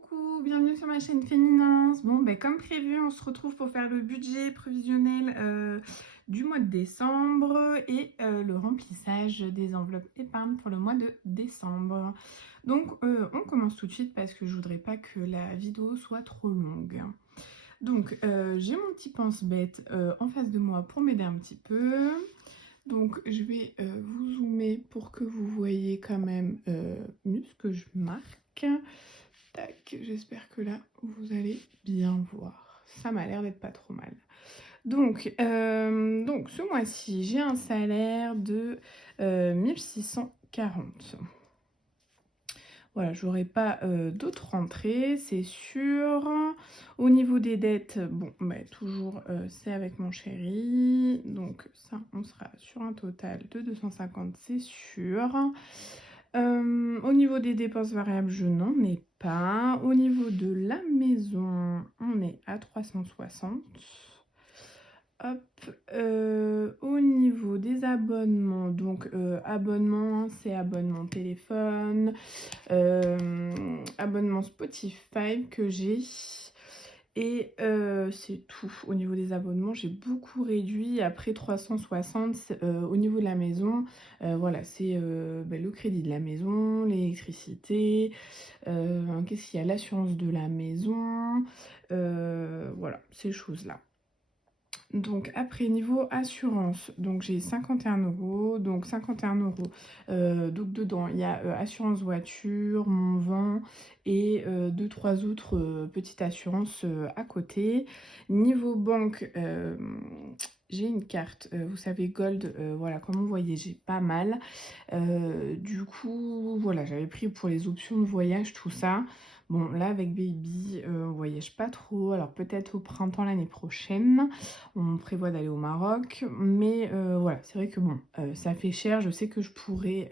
Coucou, bienvenue sur ma chaîne Féminence. Bon, comme prévu, on se retrouve pour faire le budget prévisionnel du mois de décembre et le remplissage des enveloppes épargne pour le mois de décembre. Donc, on commence tout de suite parce que je voudrais pas que la vidéo soit trop longue. Donc, j'ai mon petit pense-bête en face de moi pour m'aider un petit peu. Donc, je vais vous zoomer pour que vous voyez quand même mieux ce que je marque. Tac, j'espère que là, vous allez bien voir. Ça m'a l'air d'être pas trop mal. Donc ce mois-ci, j'ai un salaire de 1640. Voilà, j'aurai pas d'autres rentrées, c'est sûr. Au niveau des dettes, bon, toujours c'est avec mon chéri. Donc ça, on sera sur un total de 250, c'est sûr. Au niveau des dépenses variables, je n'en ai pas. Au niveau de la maison, on est à 360. Hop, au niveau des abonnements, donc abonnement, c'est abonnement téléphone, abonnement Spotify que j'ai. Et c'est tout. Au niveau des abonnements, j'ai beaucoup réduit. Après 360, au niveau de la maison, voilà, c'est le crédit de la maison, l'électricité, qu'est-ce qu'il y a, l'assurance de la maison, voilà, ces choses-là. Donc après niveau assurance, donc j'ai 51 euros, donc 51 euros. Donc dedans il y a assurance voiture, mon vent et deux trois autres petites assurances à côté. Niveau banque, j'ai une carte, vous savez Gold, voilà comme vous voyez j'ai pas mal. Du coup voilà j'avais pris pour les options de voyage tout ça. Bon là avec baby on voyage pas trop, alors peut-être au printemps l'année prochaine. On prévoit d'aller au Maroc, mais voilà, c'est vrai que bon, ça fait cher. Je sais que je pourrais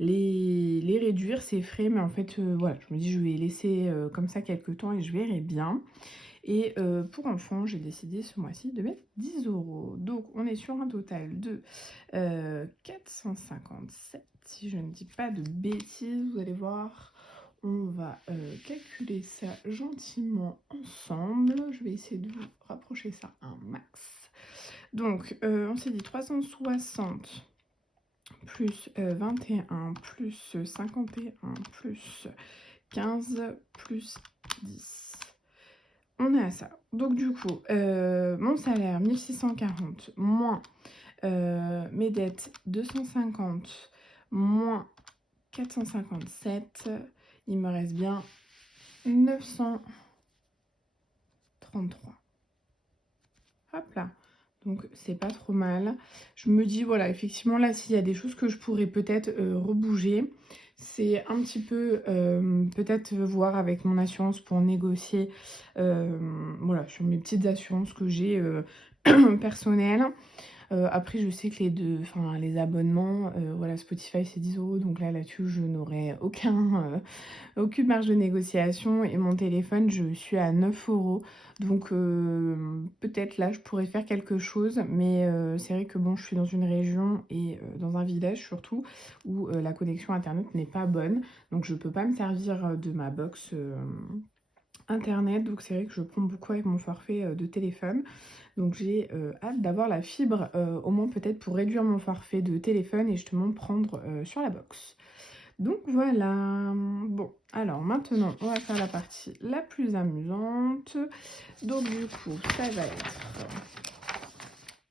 les réduire, ces frais, mais en fait, voilà, je me dis je vais laisser comme ça quelques temps et je verrai bien. Et pour enfants, j'ai décidé ce mois-ci de mettre 10 euros. Donc, on est sur un total de 457, si je ne dis pas de bêtises, vous allez voir. On va calculer ça gentiment ensemble. Je vais essayer de vous rapprocher ça un max. Donc, on s'est dit 360 plus 21 plus 51 plus 15 plus 10. On est à ça. Donc, du coup, mon salaire 1640 moins mes dettes 250 moins 457. Il me reste bien 933. Hop là. Donc c'est pas trop mal. Je me dis voilà, effectivement là s'il y a des choses que je pourrais peut-être rebouger, c'est un petit peu peut-être voir avec mon assurance pour négocier voilà sur mes petites assurances que j'ai personnelles. Après, je sais que les abonnements, voilà, Spotify c'est 10 euros, donc là-dessus, je n'aurai aucune marge de négociation. Et mon téléphone, je suis à 9 euros. Donc, peut-être là, je pourrais faire quelque chose. Mais c'est vrai que bon, je suis dans une région et dans un village surtout où la connexion Internet n'est pas bonne. Donc, je peux pas me servir de ma box Internet. Donc, c'est vrai que je prends beaucoup avec mon forfait de téléphone. Donc j'ai hâte d'avoir la fibre, au moins peut-être pour réduire mon forfait de téléphone et justement prendre sur la box. Donc voilà. Bon, alors maintenant, on va faire la partie la plus amusante. Donc du coup, ça va être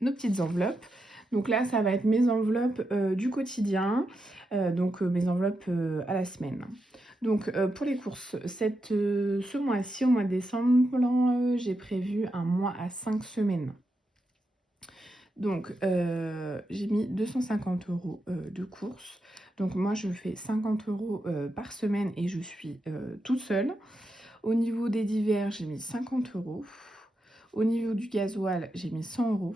nos petites enveloppes. Donc là, ça va être mes enveloppes du quotidien, donc mes enveloppes à la semaine. Donc pour les courses, ce mois-ci, au mois de décembre, j'ai prévu un mois à 5 semaines. Donc j'ai mis 250 euros de courses. Donc moi je fais 50 euros par semaine et je suis toute seule. Au niveau des divers, j'ai mis 50 euros. Au niveau du gasoil, j'ai mis 100 euros.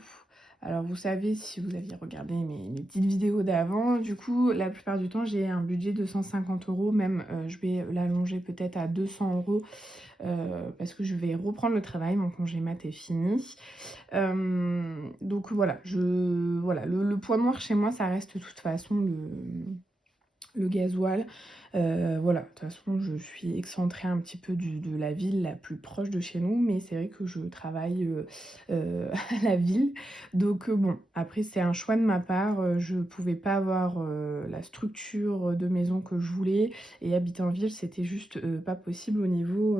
Alors vous savez, si vous aviez regardé mes petites vidéos d'avant, du coup, la plupart du temps, j'ai un budget de 150 euros. Même, je vais l'allonger peut-être à 200 euros parce que je vais reprendre le travail. Mon congé mat est fini. Donc voilà, le point noir chez moi, ça reste de toute façon le gasoil. Voilà, de toute façon, je suis excentrée un petit peu de la ville la plus proche de chez nous, mais c'est vrai que je travaille à la ville. Donc bon, après c'est un choix de ma part, je pouvais pas avoir la structure de maison que je voulais et habiter en ville, c'était juste pas possible au niveau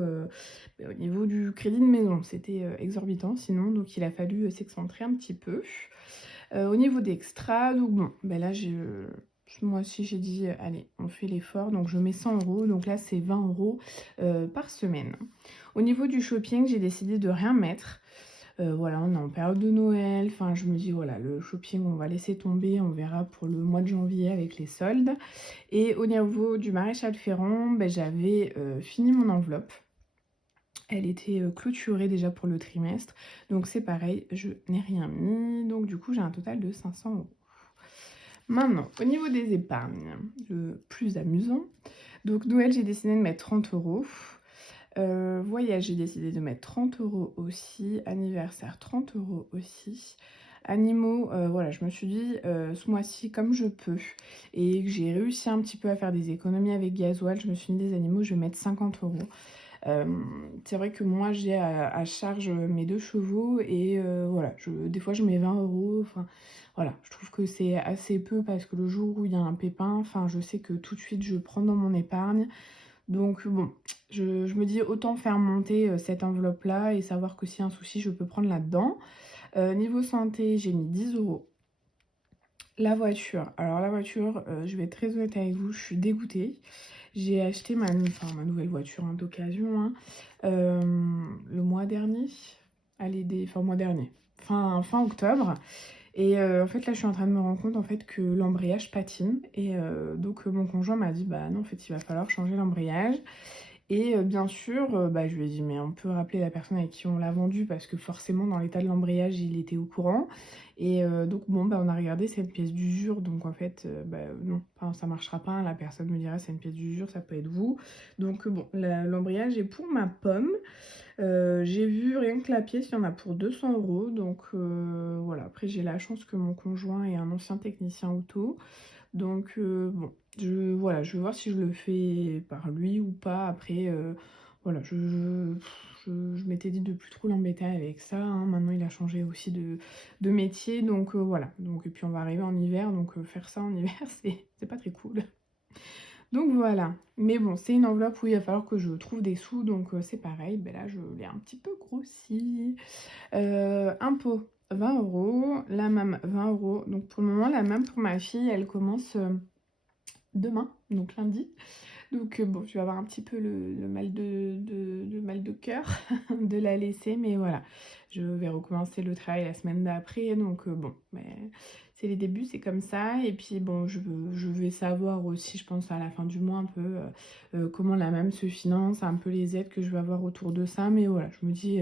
du crédit de maison. C'était exorbitant sinon, donc il a fallu s'excentrer un petit peu. Au niveau d'extra, donc bon, ben là ce mois-ci j'ai dit allez, on fait l'effort, donc je mets 100 €, donc là c'est 20 € par semaine. Au niveau du shopping, j'ai décidé de rien mettre. Voilà, on est en période de Noël, enfin je me dis voilà, le shopping on va laisser tomber, on verra pour le mois de janvier avec les soldes. Et au niveau du Maréchal Ferrand, ben, j'avais fini mon enveloppe. Elle était clôturée déjà pour le trimestre. Donc c'est pareil, je n'ai rien mis. Donc du coup, j'ai un total de 500 €. Maintenant, au niveau des épargnes, le plus amusant. Donc Noël, j'ai décidé de mettre 30 €. Voyage, j'ai décidé de mettre 30 € aussi. Anniversaire, 30 € aussi. Animaux, voilà, je me suis dit, ce mois-ci, comme je peux, et que j'ai réussi un petit peu à faire des économies avec gasoil, je me suis dit des animaux, je vais mettre 50 €. C'est vrai que moi j'ai à charge mes 2 chevaux et voilà, des fois je mets 20 €, enfin voilà, je trouve que c'est assez peu parce que le jour où il y a un pépin, enfin je sais que tout de suite je prends dans mon épargne. Donc bon, je me dis autant faire monter cette enveloppe-là et savoir que s'il y a un souci, je peux prendre là-dedans. Niveau santé, j'ai mis 10 €. La voiture, alors la voiture, je vais être très honnête avec vous, je suis dégoûtée. J'ai acheté ma nouvelle voiture, hein, d'occasion, hein, le mois dernier. Allez, mois dernier, fin octobre. Et en fait, là, je suis en train de me rendre compte, en fait, que l'embrayage patine. Et donc, mon conjoint m'a dit: «Bah non, en fait, il va falloir changer l'embrayage». Et bien sûr, bah, je lui ai dit: «Mais on peut rappeler la personne avec qui on l'a vendu?» parce que forcément dans l'état de l'embrayage, il était au courant. Et donc bon, bah, on a regardé, c'est une pièce d'usure, donc en fait, bah, non, enfin ça marchera pas, hein. La personne me dira: «C'est une pièce d'usure, ça peut être vous». Donc bon, l'embrayage est pour ma pomme. J'ai vu rien que la pièce, il y en a pour 200 €, donc voilà. Après j'ai la chance que mon conjoint est un ancien technicien auto. Donc bon, voilà, je vais voir si je le fais par lui ou pas. Après, voilà, je m'étais dit de plus trop l'embêter avec ça, hein. Maintenant, il a changé aussi de métier, donc voilà. Donc et puis on va arriver en hiver, donc faire ça en hiver, c'est pas très cool. Donc voilà. Mais bon, c'est une enveloppe où il va falloir que je trouve des sous, donc c'est pareil. Ben là, je l'ai un petit peu grossi. Impôts, 20 €, la MAM, 20 €. Donc pour le moment, la MAM pour ma fille, elle commence demain, donc lundi. Donc bon, je vais avoir un petit peu le mal de cœur de la laisser, mais voilà. Je vais recommencer le travail la semaine d'après, donc bon, mais c'est les débuts, c'est comme ça. Et puis bon, je vais savoir aussi, je pense, à la fin du mois un peu comment la MAM se finance, un peu les aides que je vais avoir autour de ça. Mais voilà, je me dis,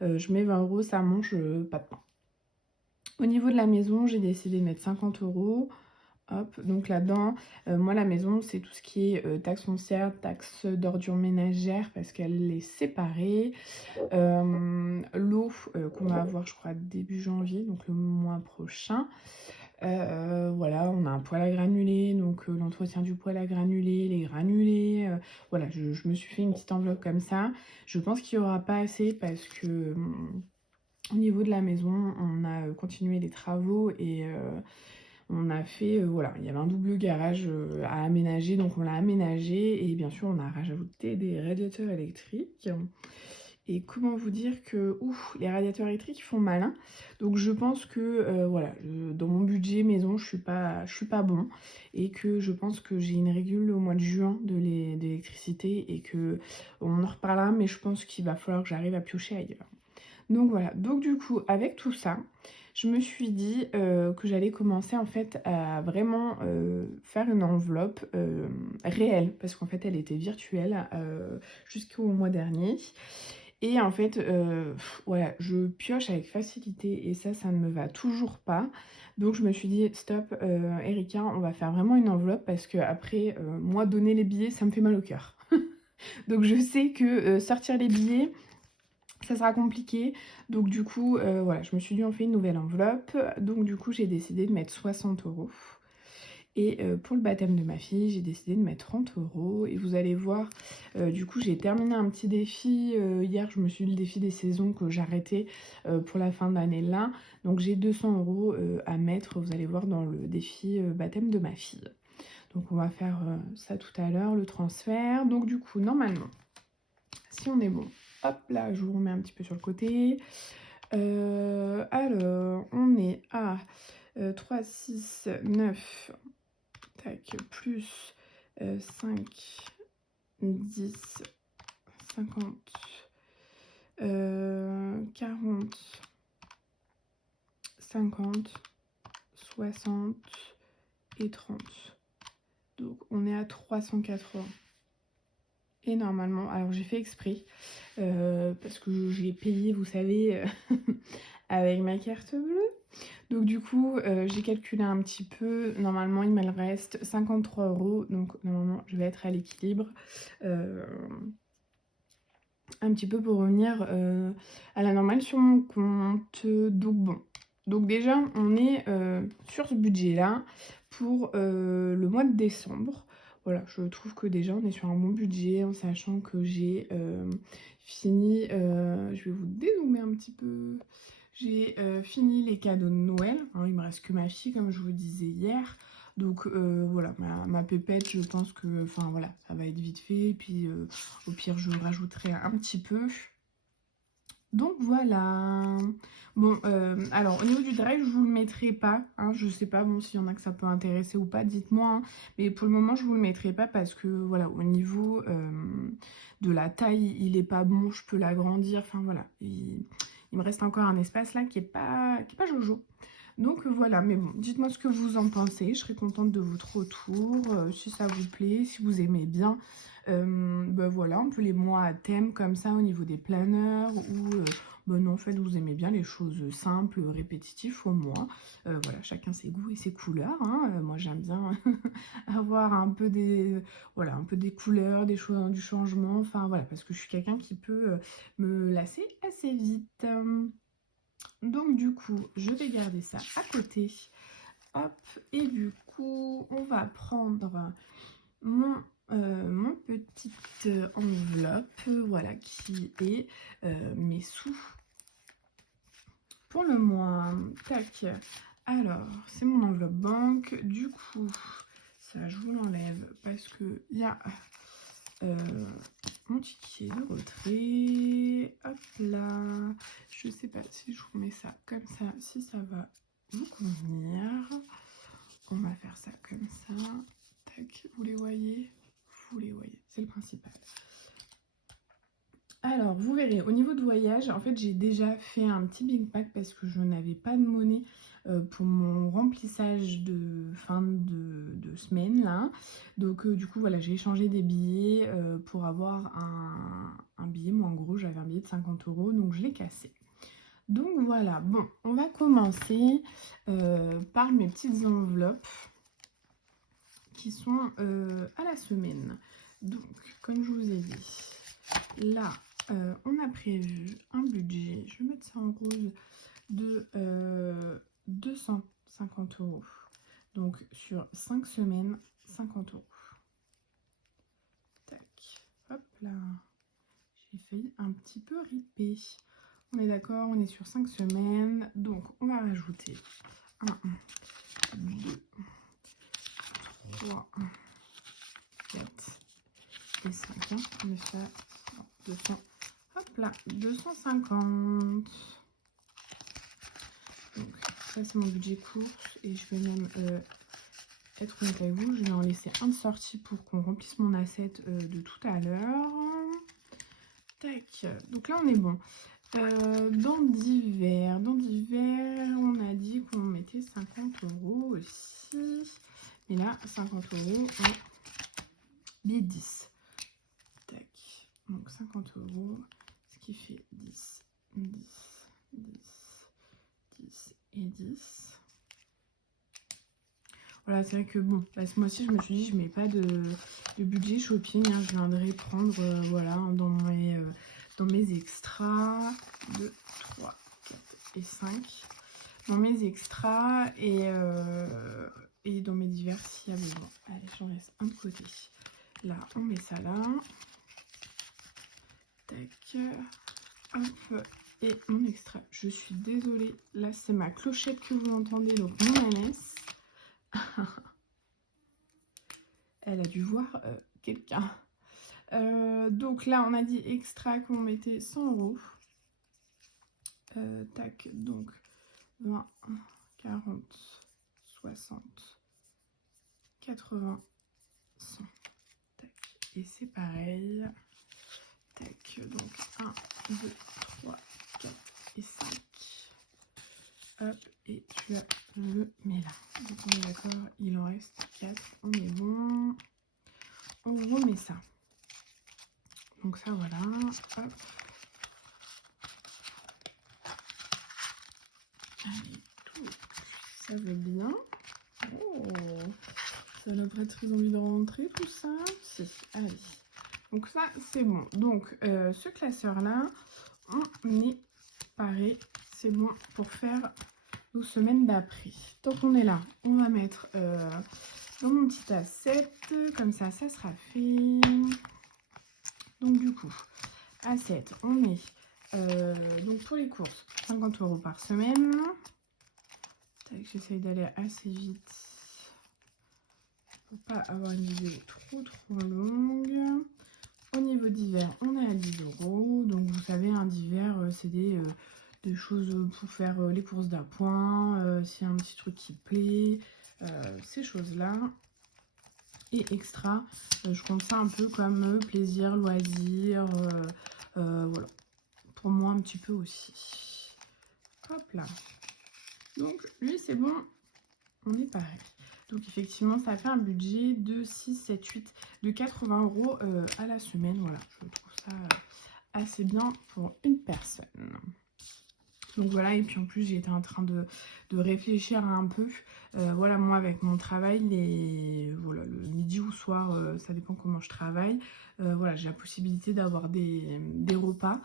je mets 20 €, ça mange pas de pain. Au niveau de la maison, j'ai décidé de mettre 50 €. Hop, donc là-dedans, moi la maison, c'est tout ce qui est taxe foncière, taxe d'ordures ménagères parce qu'elle est séparée. L'eau qu'on va avoir, je crois, début janvier, donc le mois prochain. Voilà, on a un poêle à granulés, donc l'entretien du poêle à granulés, les granulés. Voilà, je me suis fait une petite enveloppe comme ça. Je pense qu'il n'y aura pas assez parce que au niveau de la maison, on a continué les travaux et on a fait, voilà, il y avait un double garage à aménager, donc on l'a aménagé et bien sûr on a rajouté des radiateurs électriques. Et comment vous dire que, ouf, les radiateurs électriques ils font mal, hein. Donc je pense que, voilà, dans mon budget maison, je suis pas bon et que je pense que j'ai une régule au mois de juin d'électricité et que on en reparlera, mais je pense qu'il va falloir que j'arrive à piocher ailleurs. Donc voilà, donc du coup, avec tout ça, je me suis dit que j'allais commencer en fait à vraiment faire une enveloppe réelle, parce qu'en fait elle était virtuelle jusqu'au mois dernier. Et en fait, voilà, je pioche avec facilité et ça ne me va toujours pas. Donc je me suis dit: «Stop, Erika, on va faire vraiment une enveloppe parce qu'après, moi donner les billets, ça me fait mal au cœur». Donc je sais que sortir les billets, ça sera compliqué. Donc du coup, voilà, je me suis dit: «On fait une nouvelle enveloppe». Donc du coup, j'ai décidé de mettre 60 €. Et pour le baptême de ma fille, j'ai décidé de mettre 30 € et vous allez voir, du coup j'ai terminé un petit défi, hier je me suis dit le défi des saisons que j'arrêtais pour la fin d'année là, donc j'ai 200 € à mettre, vous allez voir, dans le défi baptême de ma fille. Donc on va faire ça tout à l'heure, le transfert. Donc du coup, normalement, si on est bon, hop là, je vous remets un petit peu sur le côté. Alors, on est à 3, 6, 9, tac, plus 5, 10, 50, 40, 50, 60 et 30. Donc on est à 380. Et normalement, alors j'ai fait exprès, parce que je l'ai payé, vous savez, avec ma carte bleue. Donc du coup, j'ai calculé un petit peu. Normalement, il me reste 53 €. Donc normalement, je vais être à l'équilibre. Un petit peu pour revenir à la normale sur mon compte. Donc bon. Donc déjà, on est sur ce budget-là pour le mois de décembre. Voilà, je trouve que déjà, on est sur un bon budget en sachant que j'ai fini... je vais vous dézoomer un petit peu. J'ai fini les cadeaux de Noël. Hein, il me reste que ma fille, comme je vous disais hier. Donc voilà, ma pépette, je pense que, enfin voilà, ça va être vite fait. Et puis au pire, je rajouterai un petit peu. Donc voilà. Bon, alors au niveau du drive, je vous le mettrai pas. Hein, je sais pas, bon, s'il y en a que ça peut intéresser ou pas, dites-moi. Hein, mais pour le moment, je vous le mettrai pas parce que voilà, au niveau de la taille, il est pas bon. Je peux l'agrandir. Enfin voilà, il me reste encore un espace là qui est pas jojo. Donc voilà, mais bon, dites-moi ce que vous en pensez. Je serai contente de votre retour. Si ça vous plaît, si vous aimez bien. Ben voilà, un peu les mois à thème comme ça au niveau des planeurs ou ben non, en fait vous aimez bien les choses simples, répétitives au moins. Voilà, chacun ses goûts et ses couleurs. Hein. Moi j'aime bien avoir un peu des voilà, un peu des couleurs, des choses, du changement. Enfin voilà, parce que je suis quelqu'un qui peut me lasser assez vite. Donc du coup, je vais garder ça à côté. Hop, et du coup, on va prendre mon petite enveloppe, voilà, qui est mes sous pour le mois. Tac. Alors, c'est mon enveloppe banque. Du coup, ça, je vous l'enlève parce que il y a mon ticket de retrait. Hop là. Je sais pas si je vous mets ça comme ça, si ça va vous convenir. On va faire ça comme ça. Tac, vous les voyez? Vous les voyez, c'est le principal. Alors, vous verrez, au niveau de voyage, en fait, j'ai déjà fait un petit Big Pack parce que je n'avais pas de monnaie pour mon remplissage de fin de semaine, là. Donc, du coup, voilà, j'ai échangé des billets pour avoir un billet. Moi, en gros, j'avais un billet de 50 €, donc je l'ai cassé. Donc, voilà. Bon, on va commencer par mes petites enveloppes qui sont à la semaine. Donc, comme je vous ai dit, là, on a prévu un budget, je vais mettre ça en rose, de 250 €. Donc, sur 5 semaines, 50 €. Tac, hop là. J'ai failli un petit peu riper. On est d'accord, on est sur 5 semaines. Donc, on va rajouter 1, 2, 3, 4 et 5. Hein. On met ça, 200. Hop là, 250. Donc, ça, c'est mon budget course. Et je vais même être honnête avec vous, je vais en laisser un de sortie pour qu'on remplisse mon asset de tout à l'heure. Tac. Donc là, on est bon. Dans divers, on a dit qu'on mettait 50 € aussi. Et là, 50 € en billet 10. Tac. Donc 50 €, ce qui fait 10, 10, 10, 10 et 10. Voilà, c'est vrai que bon, parce que moi aussi je me suis dit, je mets pas de budget shopping. Hein, je viendrai prendre, voilà, dans mes extras, 2, 3, 4 et 5. Dans mes extras, et et dans mes divers s'il y a besoin. Allez, j'en laisse un de côté. Là, on met ça là. Tac. Hop. Et mon extrait. Je suis désolée. Là, c'est ma clochette que vous entendez. Donc, mon ânesse. Elle a dû voir quelqu'un. Donc là, on a dit extra qu'on mettait 100 €. Tac. Donc, 20, 40, 60, 80, 100. Tac. Et c'est pareil. Tac. Donc, 1, 2, 3, 4 et 5. Hop. Et tu le mets là. Donc, on est d'accord. Il en reste 4. On est bon. On remet ça. Donc, ça, voilà. Hop. Allez, tout. Ça va bien. Oh, ça n'a pas très envie de rentrer tout ça. Si, allez. Donc ça, c'est bon. Donc, ce classeur-là, on est paré. C'est bon pour faire nos semaines d'après. Donc, on est là. On va mettre dans mon petit A7. Comme ça, ça sera fait. Donc, du coup, A7, on met... donc, pour les courses, 50 € par semaine. J'essaye d'aller assez vite pour pas avoir une vidéo trop longue. Au niveau d'hiver, on est à 10 €. Donc vous savez, un d'hiver, c'est des choses pour faire les courses d'appoint, s'il y a un petit truc qui plaît, ces choses-là. Et extra, je compte ça un peu comme plaisir, loisir, voilà. Pour moi un petit peu aussi. Hop là. Donc, lui, c'est bon. On est pareil. Donc, effectivement, ça fait un budget de 6, 7, 8, de 80 € à la semaine. Voilà, je trouve ça assez bien pour une personne. Donc, voilà. Et puis, en plus, j'étais en train de réfléchir un peu. Voilà, moi, avec mon travail, voilà, le midi ou soir, ça dépend comment je travaille. Voilà, j'ai la possibilité d'avoir des repas.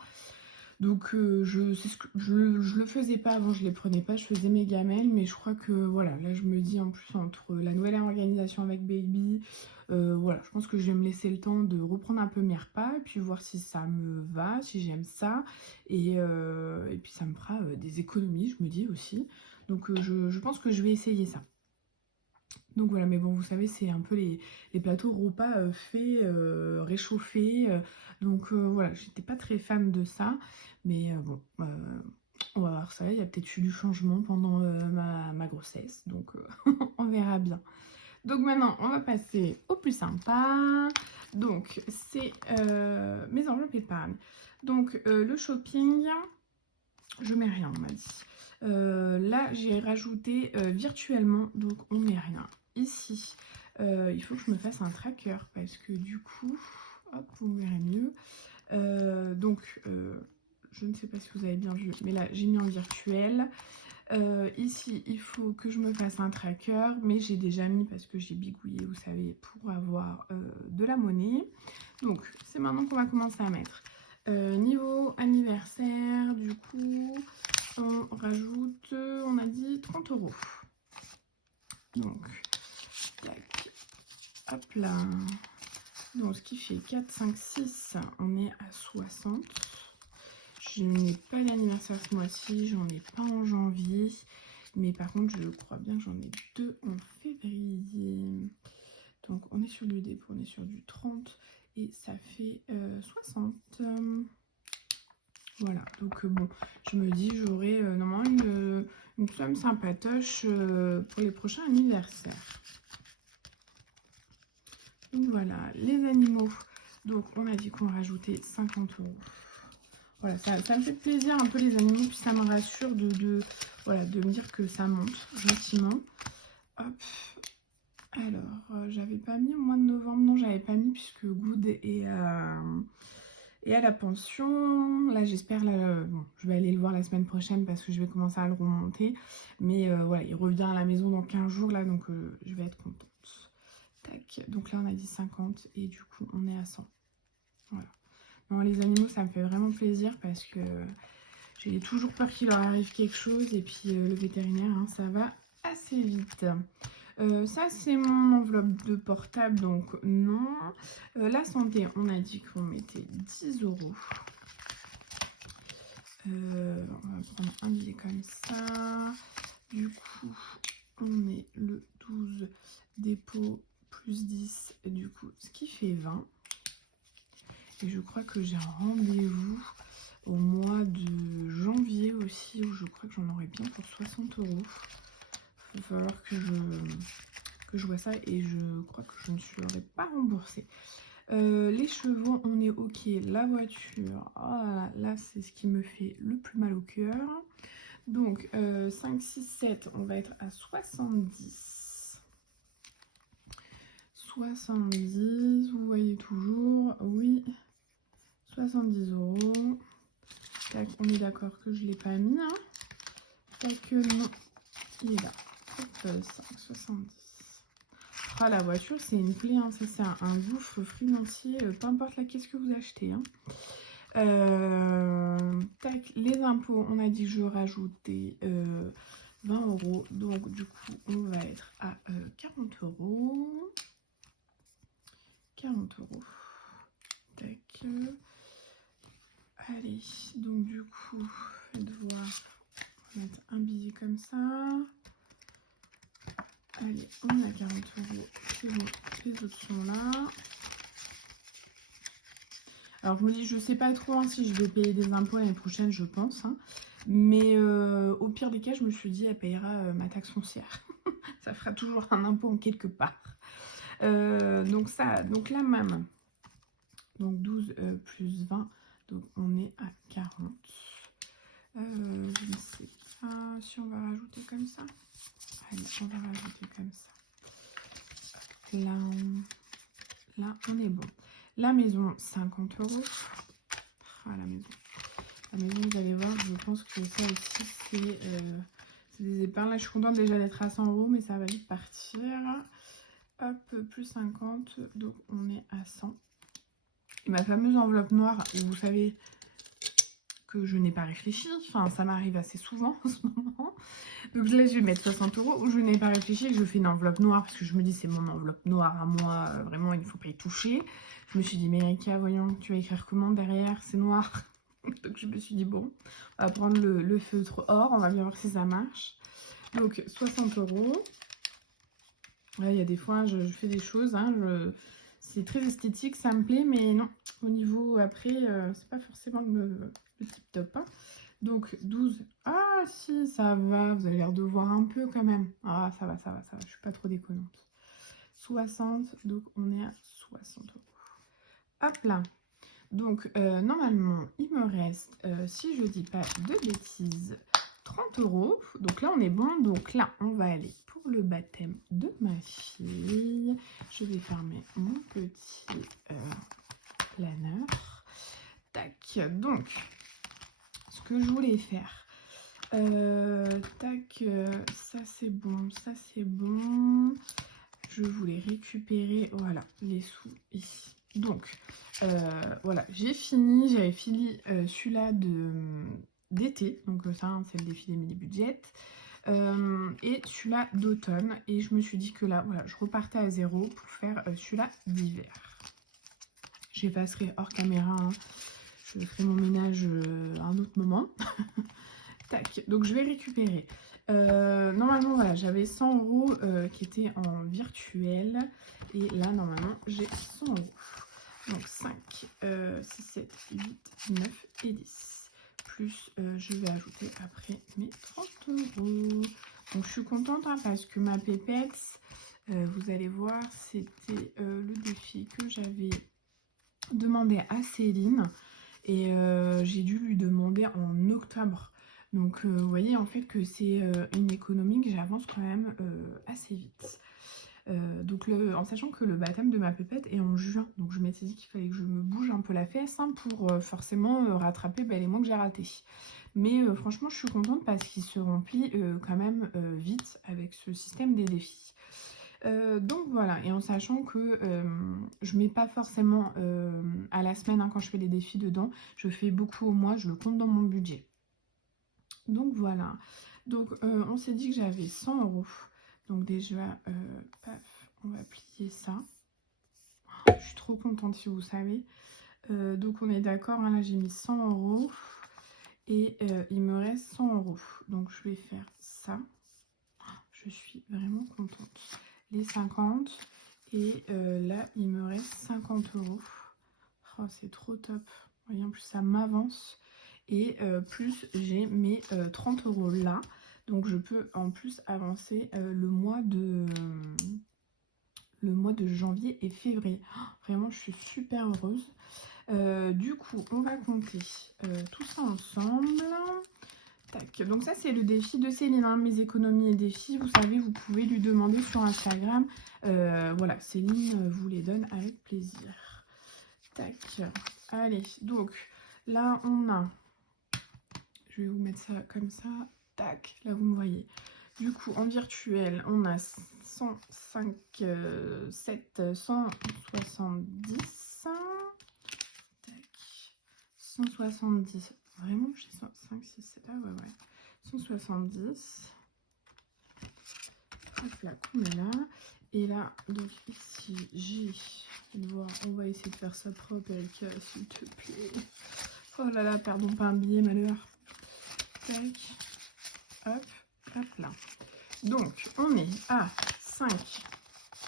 Donc, je le faisais pas avant, je les prenais pas, je faisais mes gamelles, mais je crois que voilà, là je me dis en plus entre la nouvelle organisation avec Baby, voilà, je pense que je vais me laisser le temps de reprendre un peu mes repas, et puis voir si ça me va, si j'aime ça, et puis ça me fera des économies, je me dis aussi. Donc, je pense que je vais essayer ça. Donc voilà, mais bon, vous savez, c'est un peu les plateaux repas faits, réchauffés. Donc voilà, j'étais pas très fan de ça. Mais bon, on va voir ça. Il y a peut-être eu du changement pendant ma grossesse. Donc on verra bien. Donc maintenant, on va passer au plus sympa. Donc, c'est mes enveloppes épargne. Donc, le shopping, je mets rien, on m'a dit. Là, j'ai rajouté virtuellement, donc on met rien. Ici, il faut que je me fasse un tracker parce que du coup, hop, vous verrez mieux. Je ne sais pas si vous avez bien vu, mais là, j'ai mis en virtuel. Ici, il faut que je me fasse un tracker, mais j'ai déjà mis parce que j'ai bigouillé, vous savez, pour avoir de la monnaie. Donc, c'est maintenant qu'on va commencer à mettre. Niveau anniversaire, du coup, on rajoute, on a dit 30 €. Donc, tac, hop là. Donc, ce qui fait 4, 5, 6, on est à 60. Je n'ai pas l'anniversaire ce mois-ci, j'en ai pas en janvier. Mais par contre, je crois bien que j'en ai 2 en février. Donc, on est sur du dépôt, on est sur du 30. Et ça fait 60. Voilà, donc bon, je me dis, j'aurai normalement une somme sympatoche pour les prochains anniversaires. Donc voilà, les animaux. Donc, on a dit qu'on rajoutait 50 €. Voilà, ça me fait plaisir un peu les animaux, puis ça me rassure voilà, de me dire que ça monte gentiment. Hop. Alors, j'avais pas mis au mois de novembre, non, j'avais pas mis puisque Good est à la pension. Là, j'espère, bon, je vais aller le voir la semaine prochaine parce que je vais commencer à le remonter. Mais voilà, il revient à la maison dans 15 jours, là, donc je vais être contente. Tac, donc là, on a dit 50 et du coup, on est à 100. Voilà. Non, les animaux, ça me fait vraiment plaisir parce que j'ai toujours peur qu'il leur arrive quelque chose. Et puis, le vétérinaire, hein, ça va assez vite. Ça, c'est mon enveloppe de portable, donc non. La santé, on a dit qu'on mettait 10 €. On va prendre un billet comme ça. Du coup, on est le 12 dépôt plus 10, du coup, ce qui fait 20. Et je crois que j'ai un rendez-vous au mois de janvier aussi, où je crois que j'en aurai bien pour 60 €. Il va falloir que je vois ça et je crois que je ne serai pas remboursée. Les chevaux, on est ok. La voiture, oh là c'est ce qui me fait le plus mal au cœur. Donc 5, 6, 7, on va être à 70. 70, vous voyez toujours, oui, 70 €. Tac, on est d'accord que je ne l'ai pas mis. Hein. Tac, non, il est là. Hop, 5, 70. Ah, la voiture, c'est une plaie, hein. Ça, c'est un gouffre financier, peu importe la caisse que vous achetez. Hein. Tac, les impôts, on a dit que je rajoutais 20 €. Donc, du coup, on va être à 40 €. 40 €. Tac. Allez, donc du coup, faites voir. On va mettre un billet comme ça. Allez, on a 40 €. C'est bon, les autres sont là. Alors, je me dis, je sais pas trop hein, si je vais payer des impôts l'année prochaine, je pense. Hein. Mais au pire des cas, je me suis dit, elle payera ma taxe foncière. Ça fera toujours un impôt en quelque part. Donc ça, donc la même. Donc 12 plus 20, donc on est à 40. Je ne sais pas si on va rajouter comme ça. Allez, on va rajouter comme ça. Là, on est bon. La maison, 50 €. Ah, la maison. La maison, vous allez voir, je pense que ça aussi, c'est des épargnes. Là, je suis contente déjà d'être à 100 €, mais ça va vite partir. Hop, plus 50, donc on est à 100. Et ma fameuse enveloppe noire, où vous savez que je n'ai pas réfléchi, enfin ça m'arrive assez souvent en ce moment. Donc là je vais mettre 60 € où je n'ai pas réfléchi, que je fais une enveloppe noire parce que je me dis c'est mon enveloppe noire à moi, vraiment il ne faut pas y toucher. Je me suis dit mais Erika, voyons, tu vas écrire comment derrière, c'est noir. Donc je me suis dit bon, on va prendre le feutre or, on va bien voir si ça marche. Donc 60 €. Là il y a des fois je fais des choses, hein, c'est très esthétique, ça me plaît, mais non, au niveau après, c'est pas forcément le tip top. Hein. Donc 12, ah si, ça va, vous avez l'air de voir un peu quand même. Ah, ça va, je suis pas trop déconnante. 60, donc on est à 60 €. Hop là. Donc normalement, il me reste, si je dis pas de bêtises, 30 €. Donc là, on est bon. Donc là, on va aller pour le baptême de ma fille. Je vais fermer mon petit planeur. Tac. Donc, ce que je voulais faire. Tac. Ça, c'est bon. Ça, c'est bon. Je voulais récupérer, voilà, les sous ici. Donc, voilà, j'ai fini. J'avais fini celui-là d'été. Donc ça, hein, c'est le défi des mini-budgets. Et celui-là d'automne. Et je me suis dit que là, voilà, je repartais à zéro pour faire celui-là d'hiver. J'effacerai hors caméra. Hein. Je ferai mon ménage à un autre moment. Tac, donc je vais récupérer. Normalement, voilà, j'avais 100 € qui étaient en virtuel. Et là, normalement, j'ai 100 €. Donc 5, 6, 7, 8, 9 et 10. Plus, je vais ajouter après mes 30 €. Donc je suis contente hein, parce que ma pépette, vous allez voir, c'était le défi que j'avais demandé à Céline. Et j'ai dû lui demander en octobre. Donc vous voyez en fait que c'est une économie que j'avance quand même assez vite. Donc en sachant que le baptême de ma pépette est en juin. Donc je m'étais dit qu'il fallait que je me bouge un peu la fesse hein, pour forcément rattraper les mois que j'ai ratés. Mais franchement je suis contente parce qu'il se remplit quand même vite avec ce système des défis. Donc voilà, et en sachant que je mets pas forcément à la semaine hein, quand je fais les défis dedans, je fais beaucoup au mois, je le compte dans mon budget. Donc voilà, donc on s'est dit que j'avais 100 € Donc déjà, paf, on va plier ça. Je suis trop contente si vous savez. Donc on est d'accord, hein, là j'ai mis 100 € et il me reste 100 €. Donc je vais faire ça. Je suis vraiment contente. Les 50 et là il me reste 50 €. Oh, c'est trop top. Vous voyez, en plus ça m'avance. Et plus j'ai mes 30 € là. Donc je peux en plus avancer le mois de janvier et février. Oh, vraiment, je suis super heureuse. Du coup, on va compter tout ça ensemble. Tac. Donc ça, c'est le défi de Céline, hein, mes économies et défis. Vous savez, vous pouvez lui demander sur Instagram. Voilà, Céline vous les donne avec plaisir. Tac. Allez, donc là, on a... Je vais vous mettre ça comme ça. Tac, là, vous me voyez. Du coup, en virtuel, on a 105, 7, 170. Tac. 170. Vraiment, j'ai 5, 6, 7. Ah ouais. 170. Hop là, qu'on est là. Et là, donc ici, j'ai... On va essayer de faire ça propre, Erika, s'il te plaît. Oh là là, pardon, pas un billet, malheur. Tac. Hop, hop là. Donc, on est à 5,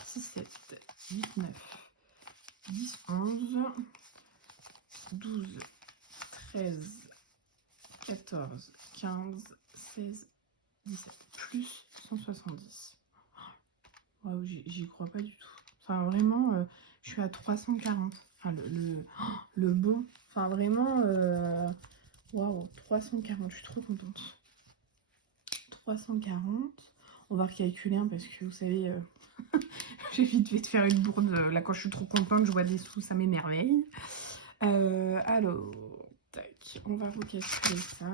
6, 7, 8, 9, 10, 11, 12, 13, 14, 15, 16, 17, plus 170. Waouh, j'y crois pas du tout. Enfin, vraiment, je suis à 340. Enfin, le bon. Enfin, vraiment, waouh, 340. Je suis trop contente. 340. On va recalculer, hein, parce que vous savez, j'ai vite fait de faire une bourde. Là, quand je suis trop contente, je vois des sous, ça m'émerveille. Alors, tac, on va recalculer ça.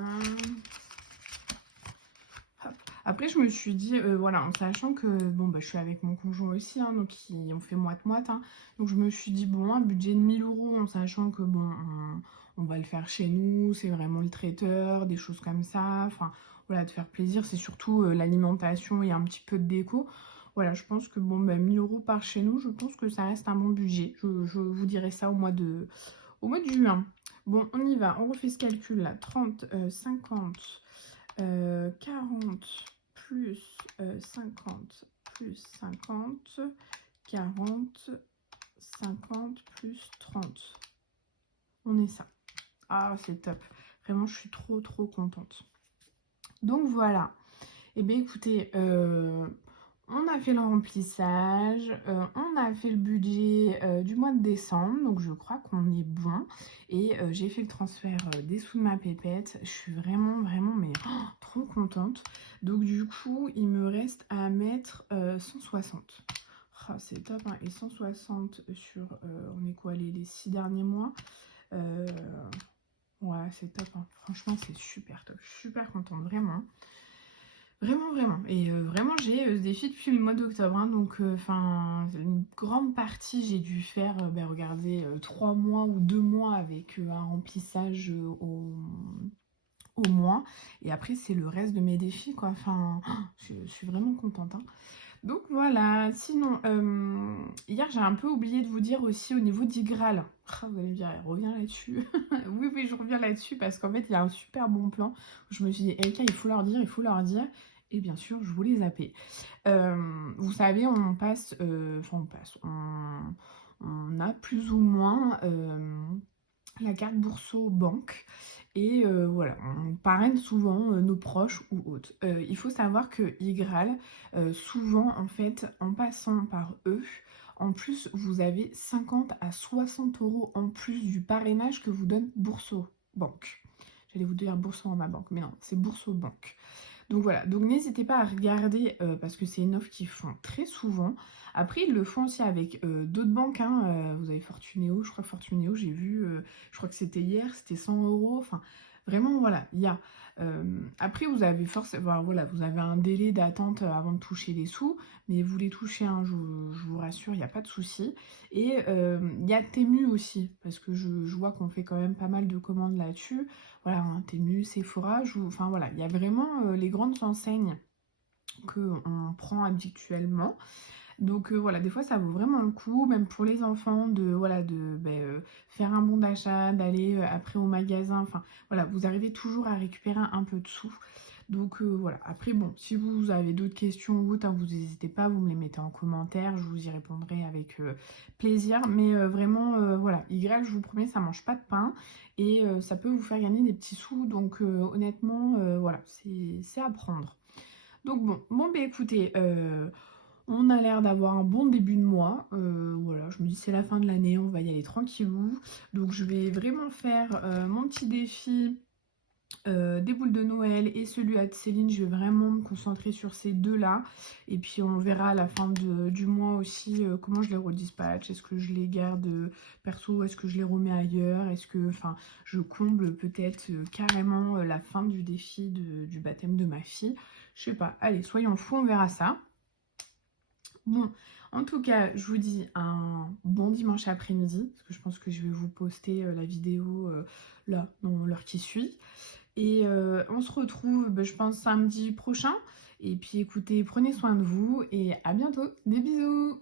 Hop. Après, je me suis dit, voilà, en sachant que, bon, bah, je suis avec mon conjoint aussi, hein, donc on fait moite-moite. Hein, donc, je me suis dit, bon, un budget de 1000 € en sachant que, bon, on va le faire chez nous, c'est vraiment le traiteur, des choses comme ça. Enfin, voilà, de faire plaisir, c'est surtout l'alimentation et un petit peu de déco. Voilà, je pense que, bon, bah, 1000 € par chez nous, je pense que ça reste un bon budget. Je vous dirai ça au mois de juin. Bon, on y va, on refait ce calcul-là. 30, 50... 40 plus 50 plus 50, 40, 50 plus 30. On est ça. Ah, c'est top. Vraiment, je suis trop contente. Donc voilà. Et bien écoutez, on a fait le remplissage, on a fait le budget du mois de décembre, donc je crois qu'on est bon. Et j'ai fait le transfert des sous de ma pépette. Je suis vraiment mais trop contente. Donc du coup, il me reste à mettre 160. Oh, c'est top, hein. Et 160 sur, on est quoi, les 6 derniers mois. Ouais, c'est top, hein. Franchement, c'est super top. Je suis super contente, vraiment. Vraiment. Et vraiment, j'ai ce défi depuis le mois d'octobre. Hein, donc, une grande partie, j'ai dû faire, regardez, 3 mois ou 2 mois avec un remplissage au mois. Et après, c'est le reste de mes défis, quoi. Enfin, je suis vraiment contente. Hein. Donc voilà, sinon, hier j'ai un peu oublié de vous dire aussi au niveau d'Igral. Ah, vous allez me dire, elle revient là-dessus. Oui, je reviens là-dessus parce qu'en fait, il y a un super bon plan. Je me suis dit, Elka, il faut leur dire. Et bien sûr, je voulais zapper. Vous savez, on a plus ou moins la carte Bourso banque. Et voilà, on parraine souvent nos proches ou autres. Il faut savoir que Igral, souvent en fait, en passant par eux, en plus vous avez 50 à 60 € en plus du parrainage que vous donne Bourso Banque. J'allais vous dire Bourso en ma banque, mais non, c'est Bourso Banque. Donc voilà, donc n'hésitez pas à regarder parce que c'est une offre qu'ils font très souvent. Après, ils le font aussi avec d'autres banques. Hein, vous avez Fortunéo, je crois que Fortunéo, j'ai vu, je crois que c'était hier, c'était 100 €. Enfin, vraiment, voilà, il y a. Après, vous avez forcément, voilà, vous avez un délai d'attente avant de toucher les sous, mais vous les touchez, hein, je vous rassure, il n'y a pas de souci. Et il y a Temu aussi, parce que je vois qu'on fait quand même pas mal de commandes là-dessus. Voilà, hein, Temu, Sephora, enfin voilà, il y a vraiment les grandes enseignes qu'on prend habituellement. Donc voilà, des fois ça vaut vraiment le coup, même pour les enfants, de voilà, faire un bon d'achat, d'aller après au magasin. Enfin voilà, vous arrivez toujours à récupérer un peu de sous. Donc voilà, après bon, si vous avez d'autres questions ou autres, hein, vous n'hésitez pas, vous me les mettez en commentaire, je vous y répondrai avec plaisir. Mais vraiment, voilà, Y, je vous promets, ça mange pas de pain et ça peut vous faire gagner des petits sous. Donc honnêtement, voilà, c'est à prendre. Donc bon, bah écoutez, on a l'air d'avoir un bon début de mois. Voilà, je me dis c'est la fin de l'année, on va y aller tranquillou. Donc je vais vraiment faire mon petit défi des boules de Noël et celui à Céline. Je vais vraiment me concentrer sur ces deux-là. Et puis on verra à la fin du mois aussi comment je les redispatche. Est-ce que je les garde perso? Est-ce que je les remets ailleurs? Est-ce que, enfin, je comble peut-être carrément la fin du défi du baptême de ma fille? Je sais pas. Allez, soyons fous, on verra ça. Bon, en tout cas, je vous dis un bon dimanche après-midi, parce que je pense que je vais vous poster la vidéo là, dans l'heure qui suit. Et on se retrouve, je pense, samedi prochain. Et puis écoutez, prenez soin de vous et à bientôt. Des bisous!